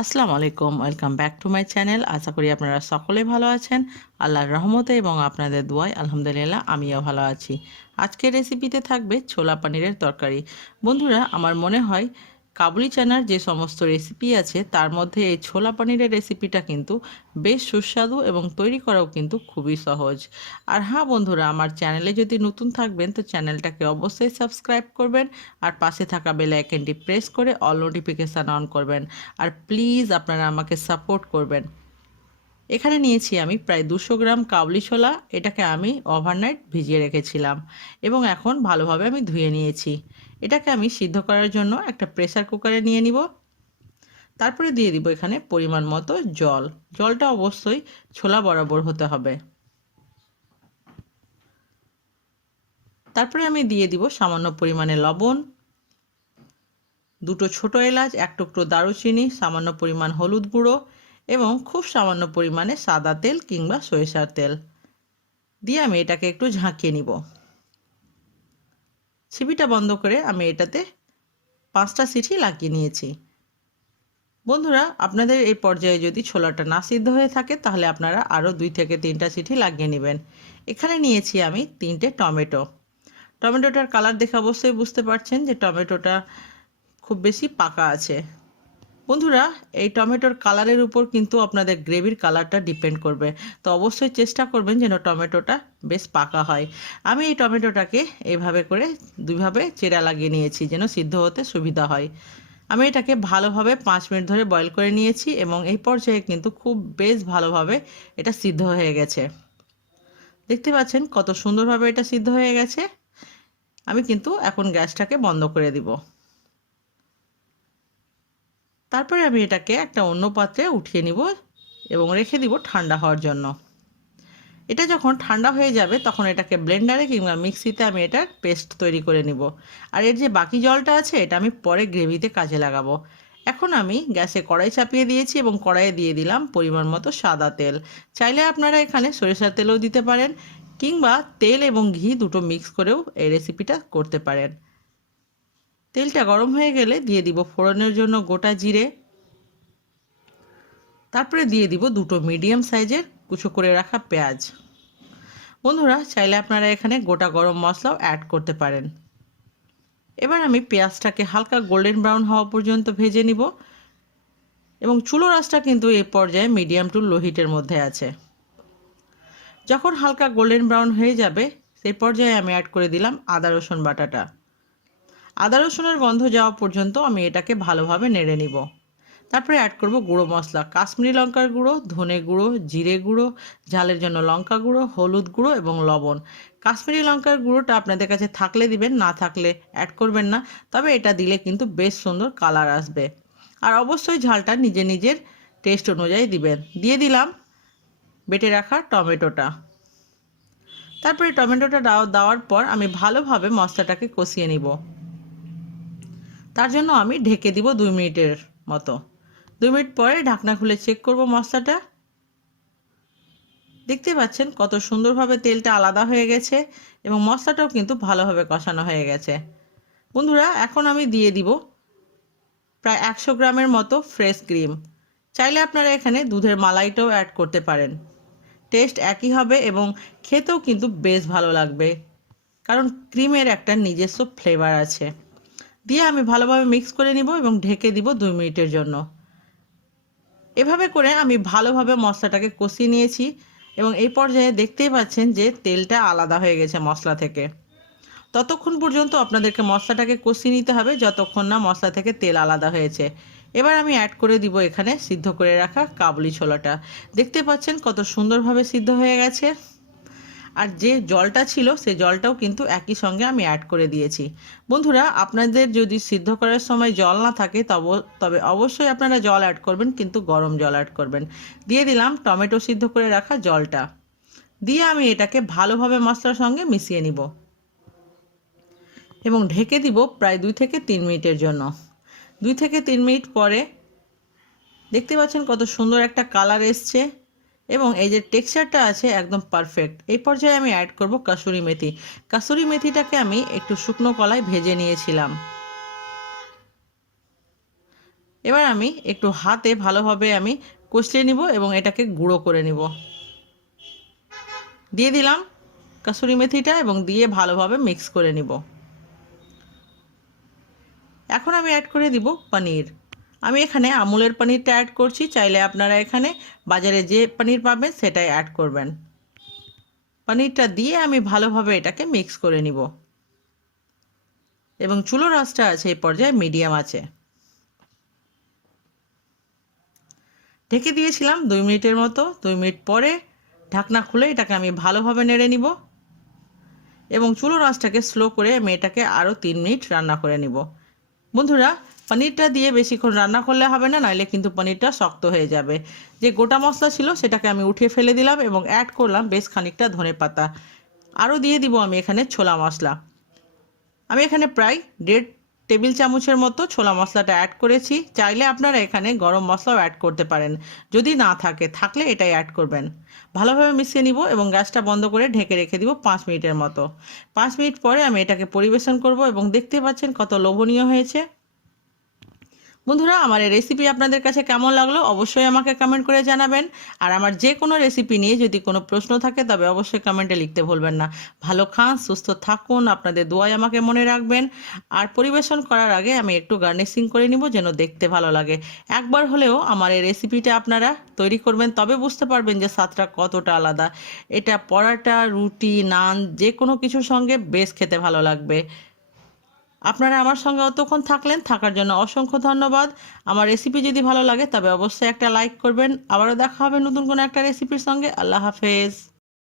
আসসালামু আলাইকুম, welcome back to my channel. আশা করি আপনারা সকলে ভালো আছেন আল্লাহর রহমতে এবং আপনাদের দোয়ায়। আলহামদুলিল্লাহ আমিও ভালো আছি। আজকের রেসিপিতে থাকবে ছোলা পনিরের তরকারি। বন্ধুরা, আমার মনে হয় কাবুলি চানার যে সমস্ত রেসিপি আছে তার মধ্যে এই ছোলা পনিরের রেসিপিটা কিন্তু বেশ সুস্বাদু এবং তৈরি করাও কিন্তু খুবই সহজ। আর হ্যাঁ বন্ধুরা, আমার চ্যানেলে যদি নতুন থাকবেন তো চ্যানেলটাকে অবশ্যই সাবস্ক্রাইব করবেন আর পাশে থাকা বেল আইকনটি প্রেস করে অল নোটিফিকেশান অন করবেন। আর প্লিজ আপনারা আমাকে সাপোর্ট করবেন। এখানে নিয়েছি আমি প্রায় 200 গ্রাম কাবলি ছোলা। এটাকে আমি ওভারনাইট ভিজিয়ে রেখেছিলাম এবং এখন ভালোভাবে আমি ধুয়ে নিয়েছি। এটাকে আমি সিদ্ধ করার জন্য একটা প্রেসার কুকারে নিয়ে নিব। তারপরে দিয়ে দিব এখানে পরিমাণ মতো জল। জলটা অবশ্যই ছোলা বরাবর হতে হবে। তারপরে আমি দিয়ে দিব সামান্য পরিমাণে লবণ, দুটো ছোট এলাচ, এক টুকরো দারুচিনি, সামান্য পরিমাণ হলুদ গুঁড়ো এবং খুব সামান্য পরিমাণে সাদা তেল কিংবা সরিষার তেল দিয়ে আমি এটাকে একটু ঝাঁকিয়ে নিব। ছিপিটা বন্ধ করে আমি এটাতে 5টা সিটি লাগিয়ে নিয়েছি। বন্ধুরা, আপনাদের এই পর্যায়ে যদি ছোলাটা না সিদ্ধ হয়ে থাকে তাহলে আপনারা আরও 2 থেকে 3টা সিটি লাগিয়ে নেবেন। এখানে নিয়েছি আমি 3টে টমেটো। টমেটোটার কালার দেখে অবশ্যই বুঝতে পারছেন যে টমেটোটা খুব বেশি পাকা আছে। বন্ধুরা, এই টমেটোর কালারের উপর কিন্তু আপনাদের গ্রেভির কালারটা ডিপেন্ড করবে, তো অবশ্যই চেষ্টা করবেন যেন টমেটোটা বেশ পাকা হয়। আমি এই টমেটোটাকে এইভাবে করে দুইভাবে চেরা লাগিয়ে নিয়েছি যেন সিদ্ধ হতে সুবিধা হয়। আমি এটাকে ভালোভাবে 5 মিনিট ধরে বয়েল করে নিয়েছি এবং এই পর্যায়ে কিন্তু খুব বেশ ভালোভাবে এটা সিদ্ধ হয়ে গেছে। দেখতে পাচ্ছেন কত সুন্দরভাবে এটা সিদ্ধ হয়ে গেছে। আমি কিন্তু এখন গ্যাসটাকে বন্ধ করে দিব। তারপরে আমি এটাকে একটা অন্য পাত্রে উঠিয়ে নিব এবং রেখে দিব ঠান্ডা হওয়ার জন্য। এটা যখন ঠান্ডা হয়ে যাবে তখন এটাকে ব্লেন্ডারে কিংবা মিক্সিতে আমি এটার পেস্ট তৈরি করে নিব। আর এর যে বাকি জলটা আছে এটা আমি পরে গ্রেভিতে কাজে লাগাবো। এখন আমি গ্যাসে কড়াই চাপিয়ে দিয়েছি এবং কড়াইয়ে দিয়ে দিলাম পরিমাণ মতো সাদা তেল। চাইলে আপনারা এখানে সরিষার তেলও দিতে পারেন কিংবা তেল এবং ঘি দুটো মিক্স করেও এই রেসিপিটা করতে পারেন। তেলটা গরম হয়ে গেলে দিয়ে দিব ফোড়নের জন্য গোটা জিরে। তারপরে দিয়ে দিব দুটো মিডিয়াম সাইজের কুচো করে রাখা পেঁয়াজ। বন্ধুরা, চাইলে আপনারা এখানে গোটা গরম মশলাও অ্যাড করতে পারেন। এবার আমি পেঁয়াজটাকে হালকা গোল্ডেন ব্রাউন হওয়া পর্যন্ত ভেজে নিব এবং চুলোর আঁচটা কিন্তু এই পর্যায়ে মিডিয়াম টু লো হিটের মধ্যে আছে। যখন হালকা গোল্ডেন ব্রাউন হয়ে যাবে সেই পর্যায়ে আমি অ্যাড করে দিলাম আদা রসুন বাটাটা। আদা রসুনের গন্ধ যাওয়া পর্যন্ত আমি এটাকে ভালোভাবে নেড়ে নিব। তারপরে অ্যাড করব গুঁড়ো মশলা, কাশ্মীরি লঙ্কার গুঁড়ো, ধনে গুঁড়ো, জিরে গুঁড়ো, ঝালের জন্য লঙ্কা গুঁড়ো, হলুদ গুঁড়ো এবং লবণ। কাশ্মীরি লঙ্কার গুঁড়োটা আপনাদের কাছে থাকলে দিবেন, না থাকলে অ্যাড করবেন না, তবে এটা দিলে কিন্তু বেশ সুন্দর কালার আসবে। আর অবশ্যই ঝালটা নিজের টেস্ট অনুযায়ী দিবেন। দিয়ে দিলাম বেটে রাখা টমেটোটা। তারপরে টমেটোটা দেওয়ার পর আমি ভালোভাবে মশলাটাকে কষিয়ে নিব। তার জন্য আমি ঢেকে দিব 2 মিনিটের মতো। 2 মিনিট পরে ঢাকনা খুলে চেক করব মশলাটা। দেখতে পাচ্ছেন কত সুন্দরভাবে তেলটা আলাদা হয়ে গেছে এবং মশলাটাও কিন্তু ভালোভাবে কষানো হয়ে গেছে। বন্ধুরা, এখন আমি দিয়ে দিব প্রায় 100 গ্রামের মতো ফ্রেশ ক্রিম। চাইলে আপনারা এখানে দুধের মালাইটাও অ্যাড করতে পারেন। টেস্ট একই হবে এবং খেতেও কিন্তু বেশ ভালো লাগবে, কারণ ক্রিমের একটা নিজস্ব ফ্লেভার আছে। দিয়ে আমি ভালোভাবে মিক্স করে নিব এবং ঢেকে দিব 2 মিনিটের জন্য। এভাবে করে আমি ভালোভাবে মশলাটাকে কষিয়ে নিয়েছি এবং এই পর্যায়ে দেখতেই পাচ্ছেন যে তেলটা আলাদা হয়ে গেছে মশলা থেকে। ততক্ষণ পর্যন্ত আপনাদেরকে মশলাটাকে কষিয়ে নিতে হবে যতক্ষণ না মশলা থেকে তেল আলাদা হয়েছে। এবার আমি অ্যাড করে দিব এখানে সিদ্ধ করে রাখা কাবুলি ছোলাটা। দেখতে পাচ্ছেন কত সুন্দরভাবে সিদ্ধ হয়ে গেছে। আর যে জলটা ছিল সেই জলটাও কিন্তু একই সঙ্গে আমি অ্যাড করে দিয়েছি। বন্ধুরা, আপনাদের যদি সিদ্ধ করার সময় জল না থাকে তবে অবশ্যই আপনারা জল অ্যাড করবেন, কিন্তু গরম জল অ্যাড করবেন। দিয়ে দিলাম টমেটো সিদ্ধ করে রাখা জলটা। দিয়ে আমি এটাকে ভালোভাবে মশলার সঙ্গে মিশিয়ে নিব এবং ঢেকে দিব প্রায় 2 থেকে 3 মিনিটের জন্য। 2 থেকে 3 মিনিট পরে দেখতে পাচ্ছেন কত সুন্দর একটা কালার এসছে এবং এই যে টেক্সচারটা আছে একদম পারফেক্ট। এই পর্যায়ে আমি অ্যাড করব কাসুরি মেথি। কাসুরি মেথিটাকে আমি একটু শুকনো কলায় ভেজে নিয়েছিলাম। এবার আমি একটু হাতে ভালোভাবে আমি কষলিয়ে নিব এবং এটাকে গুঁড়ো করে নিব। দিয়ে দিলাম কাসুরি মেথিটা এবং দিয়ে ভালোভাবে মিক্স করে নিব। এখন আমি অ্যাড করে দিব পনির। আমি এখানে আমুলের পনিরটা অ্যাড করছি, চাইলে আপনারা এখানে বাজারে যে পনির পাবেন সেটাই অ্যাড করবেন। পনিরটা দিয়ে আমি ভালোভাবে এটাকে মিক্স করে নিব এবং চুলোর আঁচটা আছে এই পর্যায়ে মিডিয়াম আছে। ঢেকে দিয়েছিলাম 2 মিনিটের মতো। 2 মিনিট পরে ঢাকনা খুলে এটাকে আমি ভালোভাবে নেড়ে নিব এবং চুলোর আঁচটাকে স্লো করে আমি এটাকে আরও 3 মিনিট রান্না করে নিব। বন্ধুরা, পনিরটা দিয়ে বেশিক্ষণ রান্না করলে হবে না, নাইলে কিন্তু পনিরটা শক্ত হয়ে যাবে। যে গোটা মশলা ছিল সেটাকে আমি উঠিয়ে ফেলে দিলাম এবং অ্যাড করলাম বেশ খানিকটা ধনেপাতা। আরও দিয়ে দিব আমি এখানে ছোলা মশলা। আমি এখানে প্রায় 1.5 টেবিল চামচের মতো ছোলা মশলাটা অ্যাড করেছি। চাইলে আপনারা এখানে গরম মশলাও অ্যাড করতে পারেন, যদি না থাকলে এটাই অ্যাড করবেন। ভালোভাবে মিশিয়ে নিব এবং গ্যাসটা বন্ধ করে ঢেকে রেখে দিব 5 মিনিটের মতো। 5 মিনিট পরে আমি এটাকে পরিবেশন করব এবং দেখতে পাচ্ছেন কত লোভনীয় হয়েছে। বন্ধুরা, আমার এই রেসিপি আপনাদের কাছে কেমন লাগলো অবশ্যই আমাকে কমেন্ট করে জানাবেন। আর আমার যে কোনো রেসিপি নিয়ে যদি কোনো প্রশ্ন থাকে তবে অবশ্যই কমেন্টে লিখতে ভুলবেন না। ভালো খান, সুস্থ থাকুন, আপনাদের দোয়ায় আমাকে মনে রাখবেন। আর পরিবেশন করার আগে আমি একটু গার্নিশিং করে নিব যেন দেখতে ভালো লাগে। একবার হলেও আমার এই রেসিপিটা আপনারা তৈরি করবেন, তবে বুঝতে পারবেন যে স্বাদটা কতটা আলাদা। এটা পরাটা, রুটি, নান যে কোনো কিছুর সঙ্গে বেশ খেতে ভালো লাগবে। আপনারা আমার সঙ্গে অতক্ষণ থাকার জন্য অসংখ্য ধন্যবাদ। আমার রেসিপি যদি ভালো লাগে তবে অবশ্যই একটা লাইক করবেন। আবারও দেখা হবে নতুন কোনো একটা রেসিপির সঙ্গে। আল্লাহ হাফেজ।